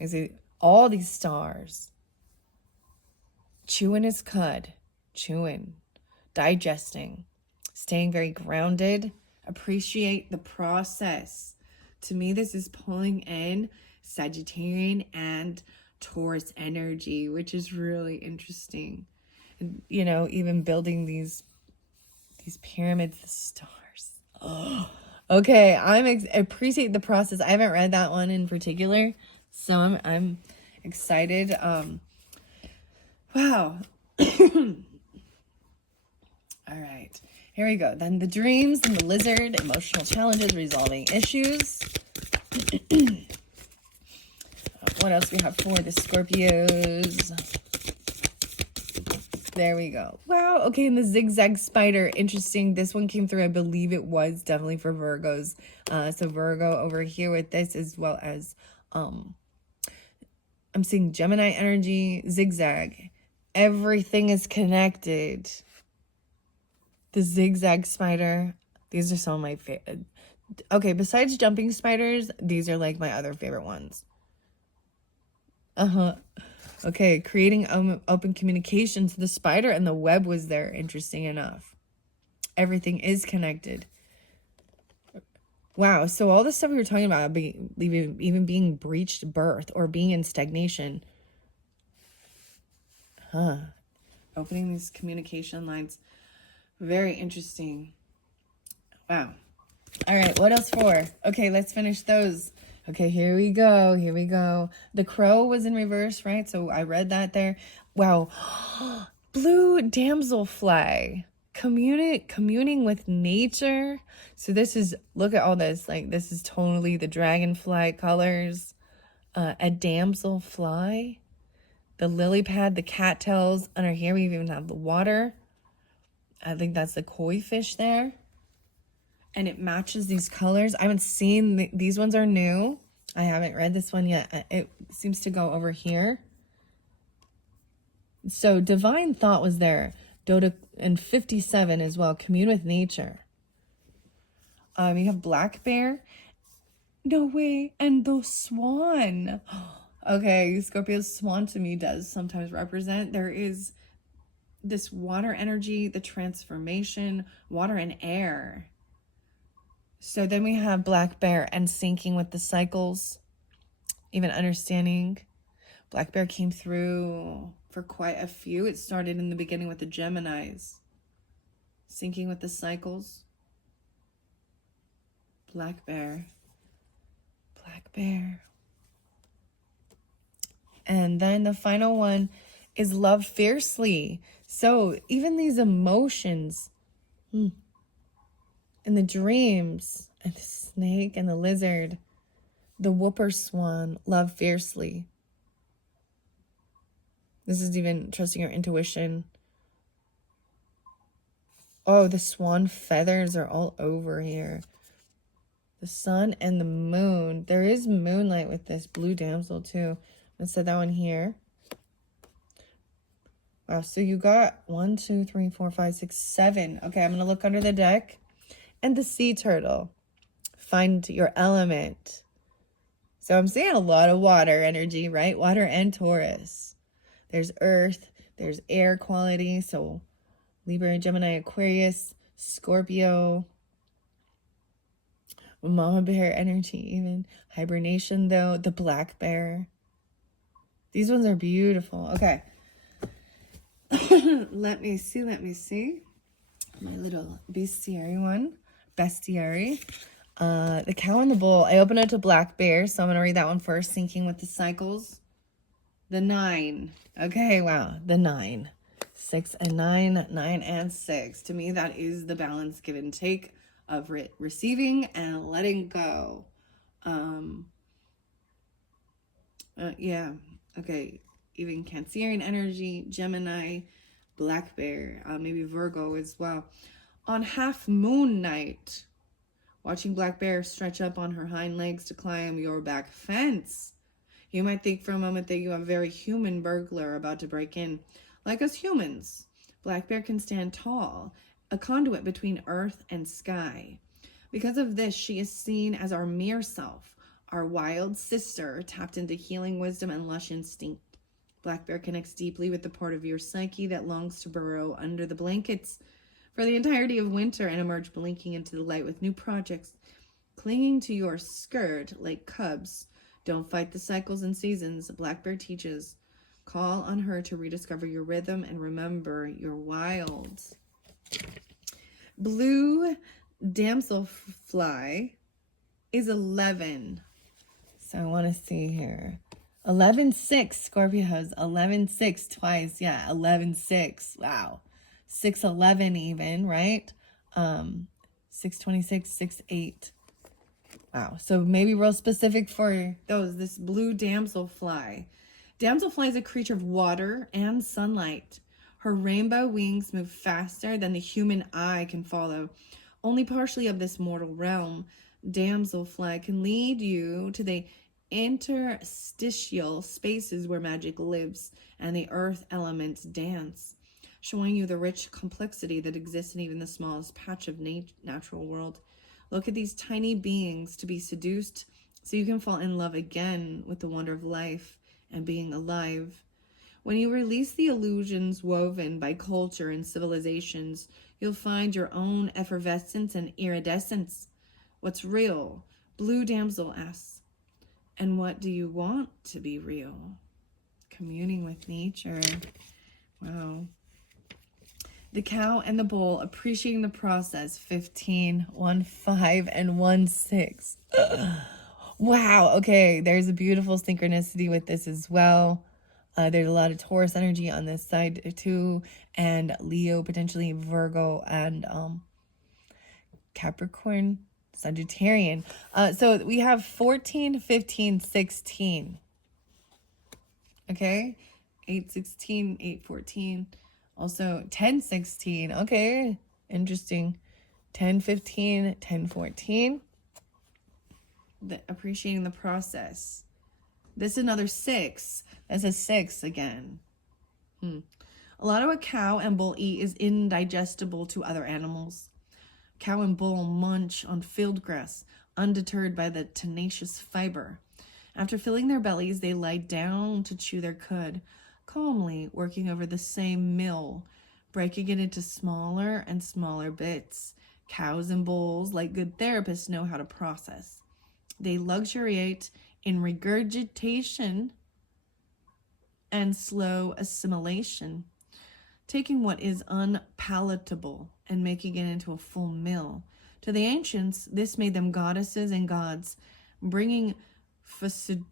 I see all these stars. Chewing his cud. Chewing. Digesting. Staying very grounded. Appreciate the process. To me, this is pulling in Sagittarian and Taurus energy, which is really interesting. And, you know, even building these pyramids, the stars. Oh, okay. I appreciate the process. I haven't read that one in particular, so I'm excited. Wow. All right. Here we go. Then the dreams and the lizard, emotional challenges, resolving issues. What else we have for the Scorpios? There we go. Wow. Okay. And the zigzag spider. Interesting. This one came through. I believe it was definitely for Virgos. So Virgo over here with this, as well as, I'm seeing Gemini energy, zigzag. Everything is connected. The zigzag spider. These are some of my favorite. Okay. Besides jumping spiders, these are like my other favorite ones. Okay, creating open communication. So the spider and the web was there, interesting enough. Everything is connected. Wow, so all the stuff we were talking about, even being breached birth or being in stagnation. Opening these communication lines. Very interesting. Wow. All right, what else for? Okay, let's finish those. Okay, here we go. Here we go. The crow was in reverse, right? So I read that there. Wow. Blue damselfly. Communing with nature. So this is, look at all this. Like, this is totally the dragonfly colors. A damselfly. The lily pad, the cattails. Under here, we even have the water. I think that's the koi fish there. And it matches these colors. I haven't seen, these ones are new. I haven't read this one yet. It seems to go over here. So divine thought was there. Doda and 57 as well. Commune with nature. You have black bear. No way. And the swan. Okay, Scorpio's swan to me does sometimes represent. There is this water energy, the transformation, water and air. So then we have black bear and syncing with the cycles, even understanding. Black bear came through for quite a few. It started in the beginning with the Geminis, syncing with the cycles. Black bear. Black bear. And then the final one is love fiercely. So even these emotions, and the dreams, and the snake and the lizard, the whooper swan, love fiercely. This is even trusting your intuition. Oh, the swan feathers are all over here. The sun and the moon. There is moonlight with this blue damsel too. Let's set that one here. Wow, so you got 1, 2, 3, 4, 5, 6, 7. Okay, I'm going to look under the deck. And the sea turtle. Find your element. So I'm seeing a lot of water energy, right? Water and Taurus. There's earth. There's air quality. So Libra, Gemini, Aquarius, Scorpio. Mama bear energy even. Hibernation though. The black bear. These ones are beautiful. Okay. Let me see. My little bestiary one. Bestiary. The cow and the bull. I opened it to black bear, so I'm going to read that one first. Syncing with the cycles. The 9. Okay, wow. The 9. 6 and 9. 9 and 6. To me, that is the balance, give and take of receiving and letting go. Yeah. Okay. Even Cancerian energy, Gemini, black bear, maybe Virgo as well. On half moon night, watching black bear stretch up on her hind legs to climb your back fence. You might think for a moment that you have a very human burglar about to break in. Like us humans, Black Bear can stand tall, a conduit between earth and sky. Because of this, she is seen as our mere self, our wild sister, tapped into healing wisdom and lush instinct. Black Bear connects deeply with the part of your psyche that longs to burrow under the blankets for the entirety of winter and emerge blinking into the light with new projects, clinging to your skirt like cubs. Don't fight the cycles and seasons. Black Bear teaches. Call on her to rediscover your rhythm and remember your wild. Blue damselfly is 11. So I want to see here. 11-6, Scorpios. 11-6 twice. Yeah, 11-6. Wow. 6-11 even, right? 6-26, 6-8. Wow. So maybe real specific for those. This blue damselfly. Damselfly is a creature of water and sunlight. Her rainbow wings move faster than the human eye can follow. Only partially of this mortal realm, damselfly can lead you to the interstitial spaces where magic lives and the earth elements dance, showing you the rich complexity that exists in even the smallest patch of natural world. Look at these tiny beings to be seduced so you can fall in love again with the wonder of life and being alive. When you release the illusions woven by culture and civilizations, you'll find your own effervescence and iridescence. What's real? Blue Damsel asks. And what do you want to be real? Communing with nature. Wow. The cow and the bull, appreciating the process. 15, 1-5, and 1-6. Wow. Okay. There's a beautiful synchronicity with this as well. There's a lot of Taurus energy on this side too. And Leo, potentially Virgo, and Capricorn, Sagittarian. So we have 14, 15, 16. Okay. 8, 16, 8, 14. Also 10, 16. Okay. Interesting. 10, 15, 10, 14. Appreciating the process. This is another 6. That's a 6 again. A lot of what cow and bull eat is indigestible to other animals. Cow and bull munch on field grass, undeterred by the tenacious fiber. After filling their bellies, they lie down to chew their cud, calmly working over the same meal, breaking it into smaller and smaller bits. Cows and bulls, like good therapists, know how to process. They luxuriate in regurgitation and slow assimilation, taking what is unpalatable and making it into a full meal. To the ancients, this made them goddesses and gods, bringing fecundity.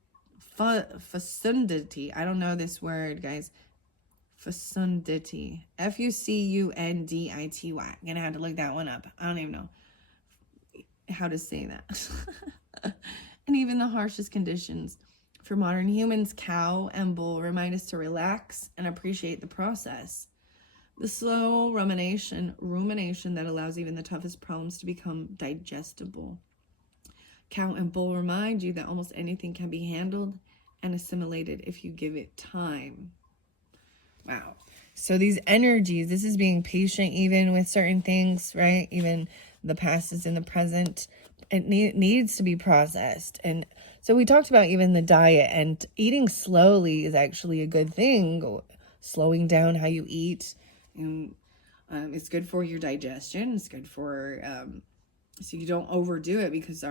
I don't know this word, guys. Fecundity. Fecundity. I'm gonna have to look that one up. I don't even know how to say that. And even the harshest conditions. For modern humans, cow and bull remind us to relax and appreciate the process. The slow rumination that allows even the toughest problems to become digestible. Cow and bull remind you that almost anything can be handled and assimilated if you give it time. Wow. So these energies, this is being patient even with certain things, right? Even the past is in the present. It needs to be processed. And so we talked about even the diet, and eating slowly is actually a good thing. Slowing down how you eat. And it's good for your digestion. It's good for, so you don't overdo it, because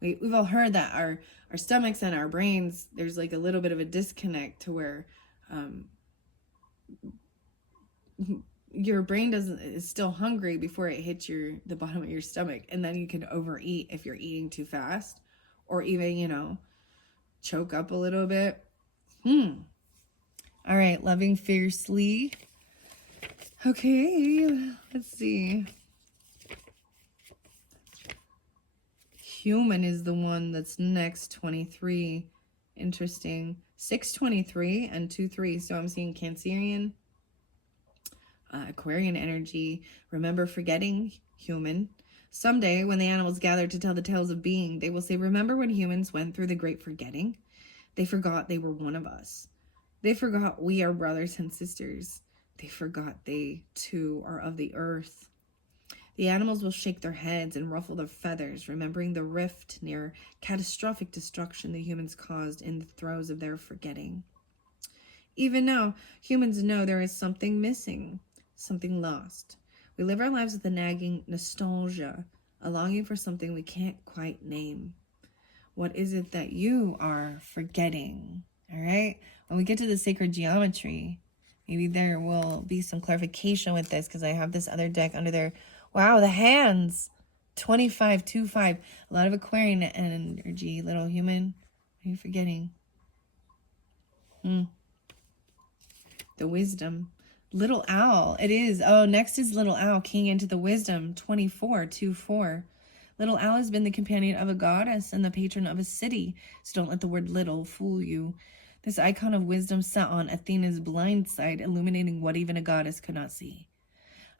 we've all heard that our stomachs and our brains, there's like a little bit of a disconnect to where your brain is still hungry before it hits the bottom of your stomach, and then you can overeat if you're eating too fast, or even choke up a little bit. All right, loving fiercely. Okay, let's see. Human is the one that's next. 23. Interesting. 623 and 23. So I'm seeing Cancerian, Aquarian energy. Remember forgetting, human. Someday, when the animals gather to tell the tales of being, they will say, remember when humans went through the great forgetting? They forgot they were one of us. They forgot we are brothers and sisters. They forgot they, too, are of the earth. The animals will shake their heads and ruffle their feathers, remembering the rift near catastrophic destruction the humans caused in the throes of their forgetting. Even now, humans know there is something missing, something lost. We live our lives with a nagging nostalgia, a longing for something we can't quite name. What is it that you are forgetting? All right? When we get to the sacred geometry, maybe there will be some clarification with this, because I have this other deck under there. Wow, the hands. 25, 2, 5. A lot of Aquarian energy, little human. What are you forgetting? The wisdom. Little owl. It is. Oh, next is little owl, keying into the wisdom. 24, 2, 4. Little owl has been the companion of a goddess and the patron of a city, so don't let the word little fool you. This icon of wisdom sat on Athena's blind side, illuminating what even a goddess could not see.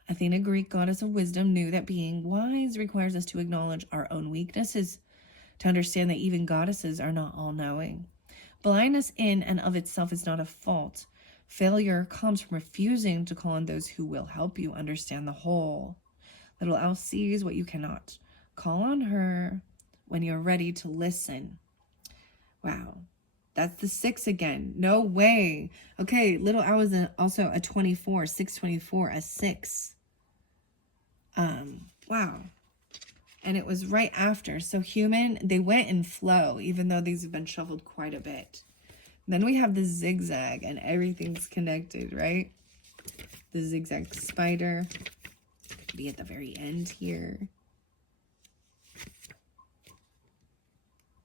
Athena, Greek goddess of wisdom, knew that being wise requires us to acknowledge our own weaknesses, to understand that even goddesses are not all-knowing. Blindness in and of itself is not a fault. Failure comes from refusing to call on those who will help you understand the whole. Little owl sees what you cannot. Call on her when you're ready to listen. Wow. That's the 6 again. No way. Okay, little owl is also a 24, 624, a 6. Wow. And it was right after. So human, they went in flow, even though these have been shuffled quite a bit. Then we have the zigzag, and everything's connected, right? The zigzag spider could be at the very end here.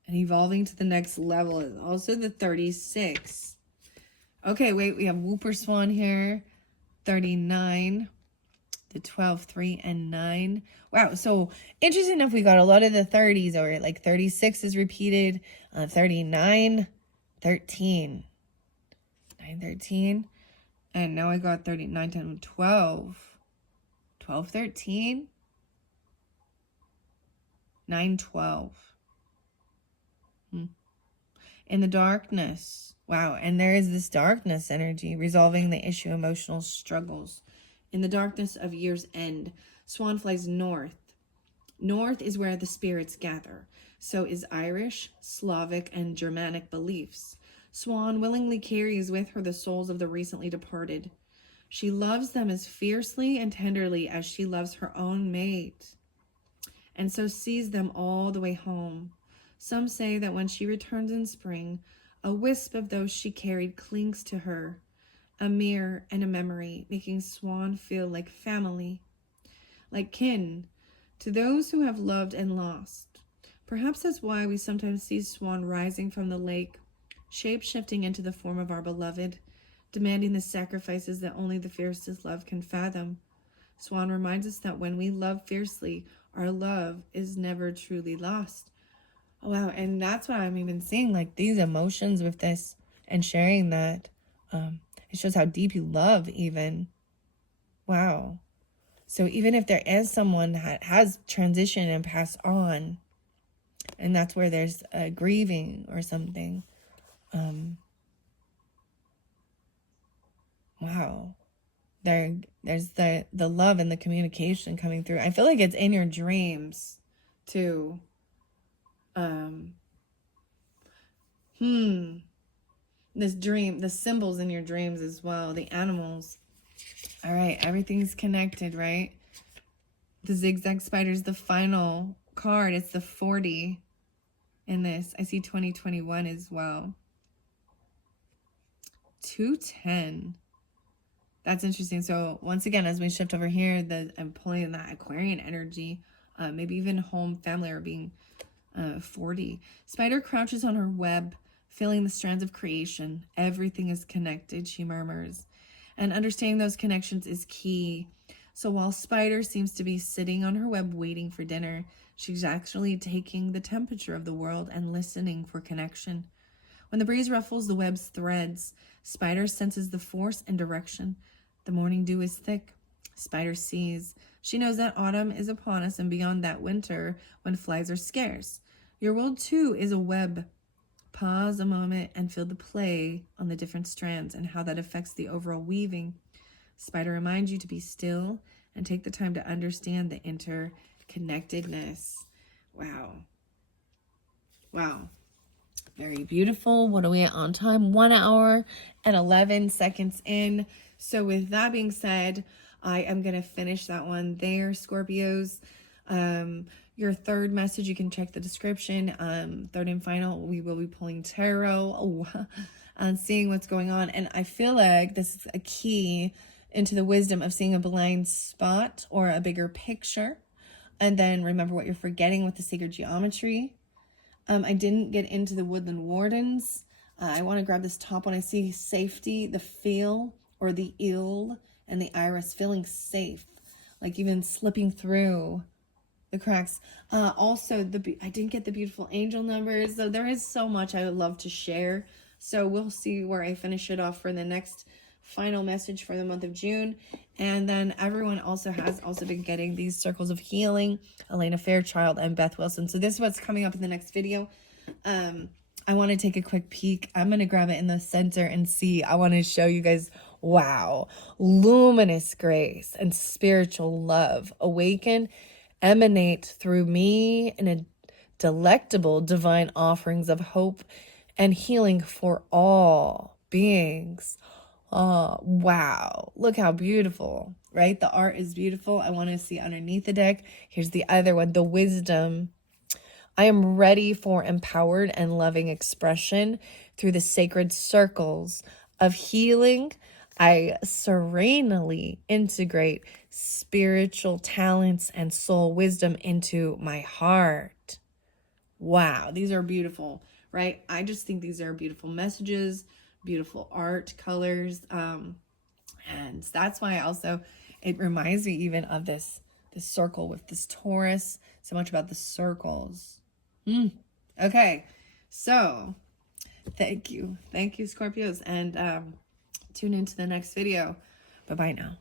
And evolving to the next level is also the 36. Okay, wait, we have Whooper Swan here. 39. The 12, 3, and 9. Wow, so interesting enough, we got a lot of the 30s over it. Like 36 is repeated. 39, 13. 9, 13. And now I got 39, 10, 12. 12, 13. 9, 12. In the darkness. Wow, and there is this darkness energy, resolving the issue emotional struggles. In the darkness of year's end, Swan flies north. North is where the spirits gather. So is Irish, Slavic, and Germanic beliefs. Swan willingly carries with her the souls of the recently departed. She loves them as fiercely and tenderly as she loves her own mate, and so sees them all the way home. Some say that when she returns in spring, a wisp of those she carried clings to her, a mirror and a memory, making Swan feel like family, like kin, to those who have loved and lost. Perhaps that's why we sometimes see Swan rising from the lake, shape-shifting into the form of our beloved, demanding the sacrifices that only the fiercest love can fathom. Swan reminds us that when we love fiercely, our love is never truly lost. Oh, wow, and that's what I'm even seeing, like these emotions with this and sharing that. It shows how deep you love even. Wow. So even if there is someone that has transitioned and passed on, and that's where there's a grieving or something. Wow. There's the love and the communication coming through. I feel like it's in your dreams too. This dream, the symbols in your dreams as well, the animals. All right, everything's connected, right? The zigzag spider is the final card. It's the 40 in this. I see 2021 as well. 210. That's interesting. So once again, as we shift over here, I'm pulling that Aquarian energy, maybe even home, family, or being 40. Spider crouches on her web, feeling the strands of creation. Everything is connected, she murmurs. And understanding those connections is key. So while Spider seems to be sitting on her web waiting for dinner, she's actually taking the temperature of the world and listening for connection. When the breeze ruffles the web's threads, Spider senses the force and direction. The morning dew is thick. Spider sees. She knows that autumn is upon us and beyond that winter when flies are scarce. Your world too is a web Pause a moment and feel the play on the different strands and how that affects the overall weaving. Spider reminds you to be still and take the time to understand the interconnectedness. Wow. Wow. Very beautiful. What are we at on time? 1 hour and 11 seconds in. So with that being said, I am going to finish that one there, Scorpios. Your third message, you can check the description. Third and final, we will be pulling tarot and seeing what's going on. And I feel like this is a key into the wisdom of seeing a blind spot or a bigger picture. And then remember what you're forgetting with the sacred geometry. I didn't get into the woodland wardens. I want to grab this top one. I see safety, the feel, or the ill, and the iris, feeling safe, like even slipping through the cracks. Also, I didn't get the beautiful angel numbers. So there is so much I would love to share. So we'll see where I finish it off for the next final message for the month of June. And then everyone also has been getting these circles of healing, Elena Fairchild and Beth Wilson. So this is what's coming up in the next video. I want to take a quick peek. I'm going to grab it in the center and see. I want to show you guys, wow, luminous grace and spiritual love awaken, emanate through me in a delectable divine offerings of hope and healing for all beings. Oh, wow. Look how beautiful, right? The art is beautiful. I want to see underneath the deck. Here's the other one, the wisdom. I am ready for empowered and loving expression through the sacred circles of healing. I serenely integrate spiritual talents and soul wisdom into my heart. Wow, these are beautiful, right? I just think these are beautiful messages, beautiful art, colors, and that's why also it reminds me even of this circle with this Taurus, so much about the circles. Okay, so thank you Scorpios, and tune into the next video. Bye bye now.